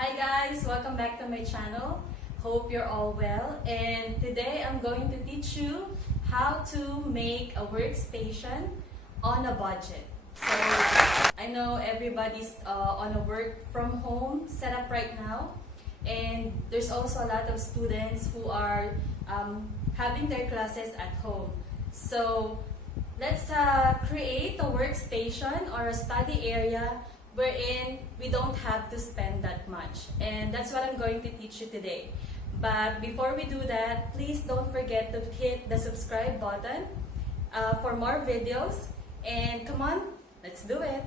Hi guys! Welcome back to my channel. Hope you're all well. And today I'm going to teach you how to make a workstation on a budget. So I know everybody's on a work from home setup right now. And there's also a lot of students who are having their classes at home. So let's create a workstation or a study area wherein we don't have to spend that much. And that's what I'm going to teach you today. But before we do that, please don't forget to hit the subscribe button for more videos. And come on, let's do it!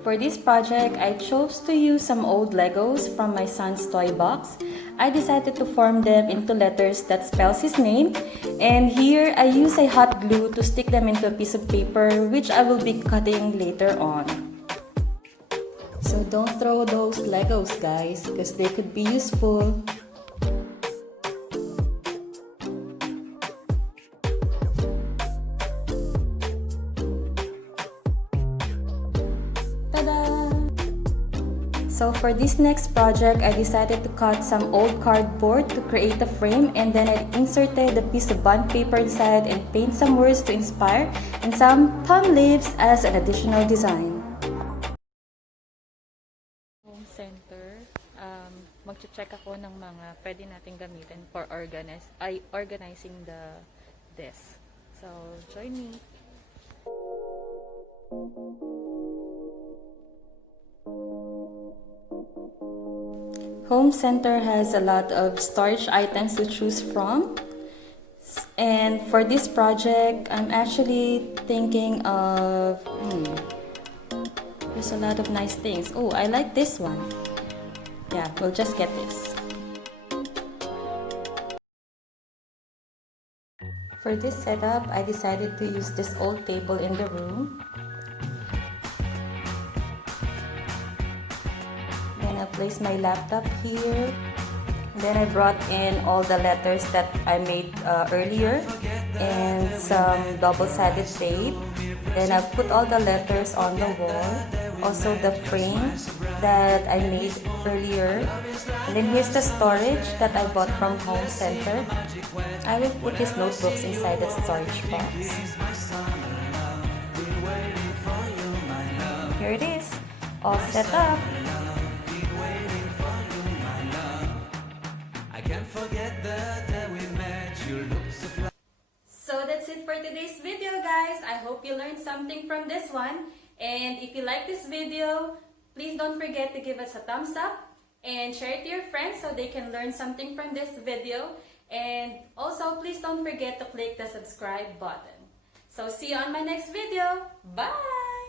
For this project, I chose to use some old Legos from my son's toy box. I decided to form them into letters that spells his name. And here, I use a hot glue to stick them into a piece of paper, which I will be cutting later on. So don't throw those Legos, guys, because they could be useful. So for this next project, I decided to cut some old cardboard to create a frame, and then I inserted a piece of bond paper inside and paint some words to inspire and some palm leaves as an additional design. Home center, mag-check ako ng mga pwede nating gamitin for organizing the desk. So, join me. Home center has a lot of storage items to choose from. And for this project, I'm actually thinking of... there's a lot of nice things. Oh, I like this one. Yeah, we'll just get this. For this setup, I decided to use this old table in the room. I place my laptop here. Then I brought in all the letters that I made earlier and some double-sided tape. Then I put all the letters on the wall. Also the frame that I made earlier. And then here's the storage that I bought from Home Center. I will put his notebooks inside the storage box. Here it is, all set up. So that's it for today's video, guys. I hope you learned something from this one. And if you like this video, please don't forget to give us a thumbs up and share it to your friends so they can learn something from this video. And also, please don't forget to click the subscribe button. So see you on my next video. Bye!